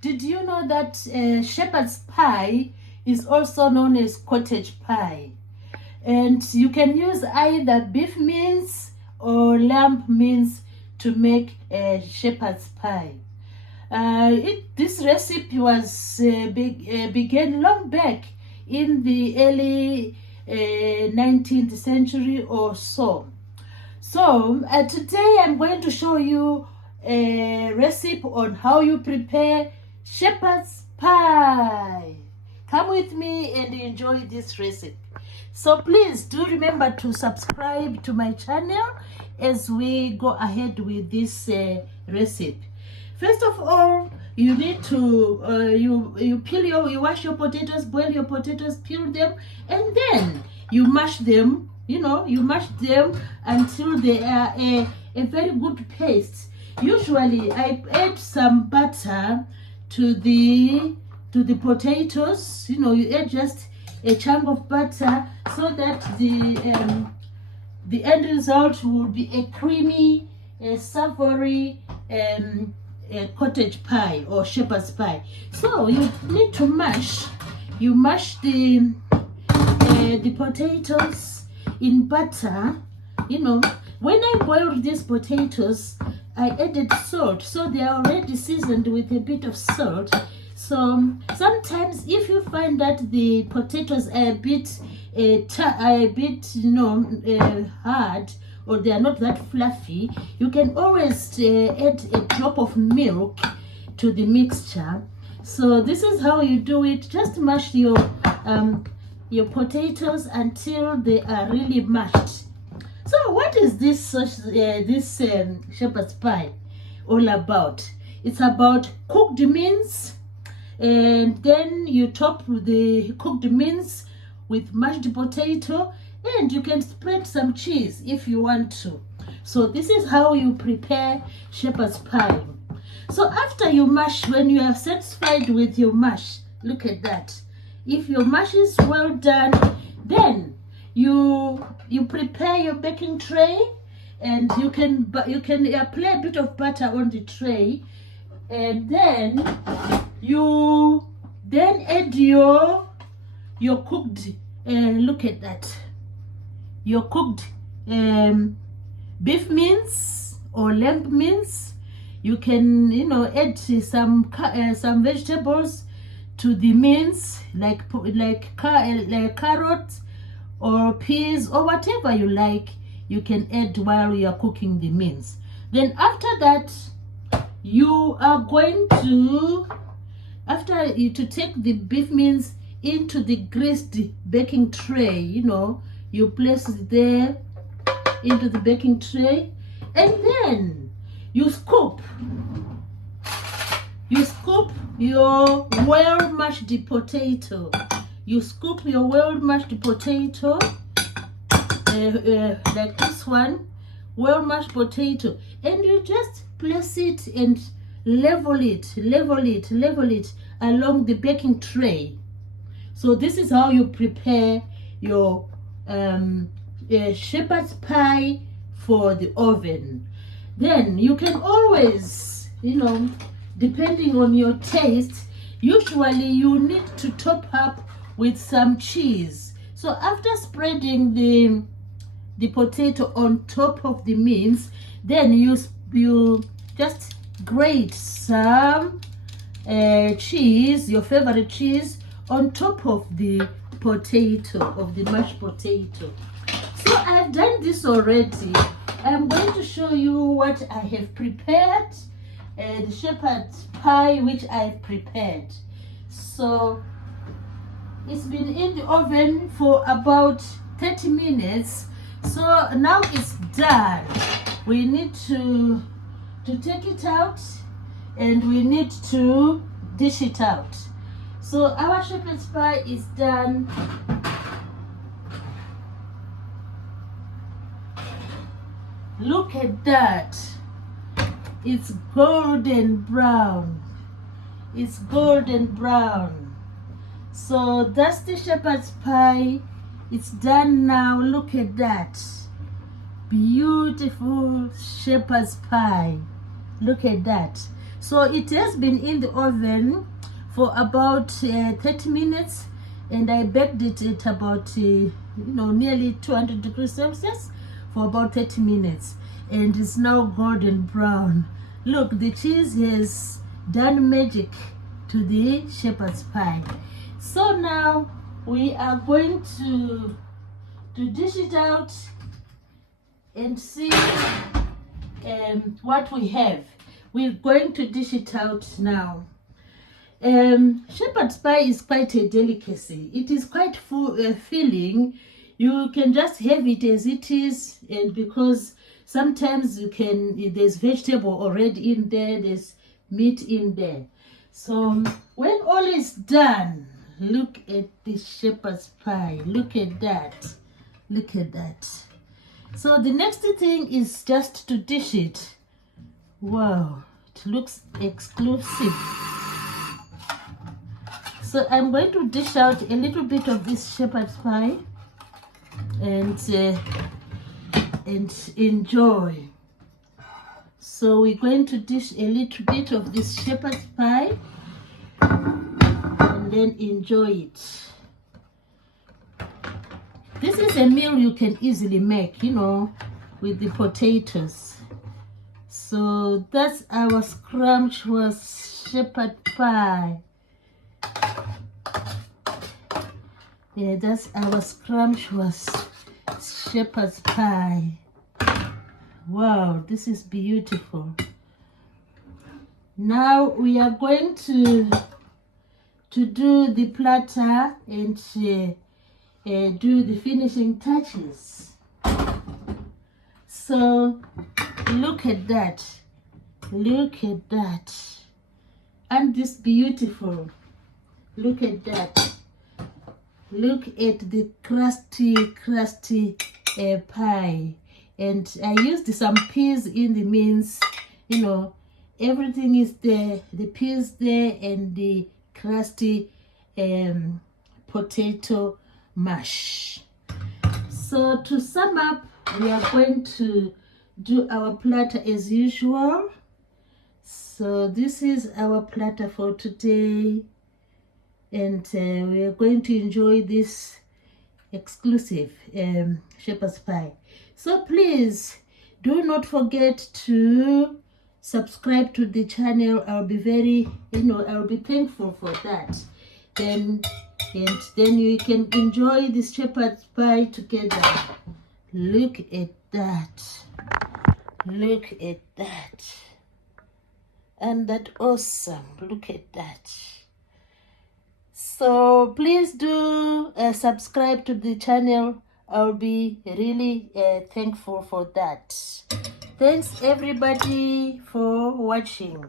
Did you know that shepherd's pie is also known as cottage pie? And you can use either beef mince or lamb mince to make shepherd's pie. This recipe was began long back in the early 19th century or so. So today I'm going to show you a recipe on how you prepare shepherd's pie. Come with me and enjoy this recipe. So please do remember to subscribe to my channel as we go ahead with this recipe. First of all, you need to you wash your potatoes, boil your potatoes, peel them, and then you mash them. You mash them until they are a very good paste. Usually, I add some butter to the potatoes. You add just a chunk of butter so that the end result will be a creamy, savory cottage pie or shepherd's pie. So you need to mash. You mash the potatoes in butter. When I boiled these potatoes, I added salt, so they are already seasoned with a bit of salt. So sometimes if you find that the potatoes are a bit hard, or they are not that fluffy, you can always add a drop of milk to the mixture. So this is how you do it. Just mash your potatoes until they are really mashed. So what is this shepherd's pie all about? It's about cooked mince, and then you top the cooked mince with mashed potato, and you can spread some cheese if you want to. So this is how you prepare shepherd's pie. So after you mash, when you are satisfied with your mash, look at that. If your mash is well done, then you prepare your baking tray, and you can apply a bit of butter on the tray, and then you add your cooked look at that, your cooked beef mince or lamb mince. You can add some vegetables to the mince, like carrots or peas or whatever you like. You can add while you are cooking the mince. Then after that, you are going to take the beef mince into the greased baking tray. You place it there into the baking tray, and then you scoop your well mashed potato. You scoop your well mashed potato like this one, well mashed potato, and you just place it and level it along the baking tray. So this is how you prepare your shepherd's pie for the oven. Then you can always, depending on your taste, usually you need to top up with some cheese. So after spreading the potato on top of the mince, then you just grate some cheese, your favorite cheese, on top of the potato, of the mashed potato. So I've done this already. I'm going to show you what I have prepared, the shepherd's pie which I've prepared. So it's been in the oven for about 30 minutes. So now it's done. We need to take it out, and we need to dish it out. So our shepherd's pie is done. Look at that. It's golden brown. It's golden brown. So that's the shepherd's pie. It's done now. Look at that. Beautiful shepherd's pie. Look at that. So it has been in the oven for about 30 minutes, and I baked it at about nearly 200 degrees Celsius for about 30 minutes, and it's now golden brown. Look, the cheese has done magic to the shepherd's pie. So now we are going to dish it out and see what we have. We're going to dish it out now. Shepherd's pie is quite a delicacy. It is quite filling. You can just have it as it is, and because sometimes there's vegetable already in there, there's meat in there. So when all is done, look at the shepherd's pie. Look at that. Look at that. So the next thing is just to dish it. Wow, it looks exclusive. So I'm going to dish out a little bit of this shepherd's pie and enjoy. So we're going to dish a little bit of this shepherd's pie and then enjoy it. This is a meal you can easily make, with the potatoes. So that's our scrumptious shepherd pie. Yeah, that's our scrumptious shepherd's pie. Wow, this is beautiful. Now we are going to do the platter and do the finishing touches. So look at that. Look at that. And this beautiful. Look at that. Look at the crusty pie. And I used some peas in the mince. Everything is there. The peas there and the crusty potato mash. So to sum up, we are going to do our platter as usual. So this is our platter for today, and we are going to enjoy this exclusive shepherd's pie. So please do not forget to subscribe to the channel. I'll be very I'll be thankful for that. And then you can enjoy this shepherd's pie together. Look at that. Look at that. And that awesome. Look at that. So please do subscribe to the channel. I'll be really thankful for that. Thanks everybody for watching.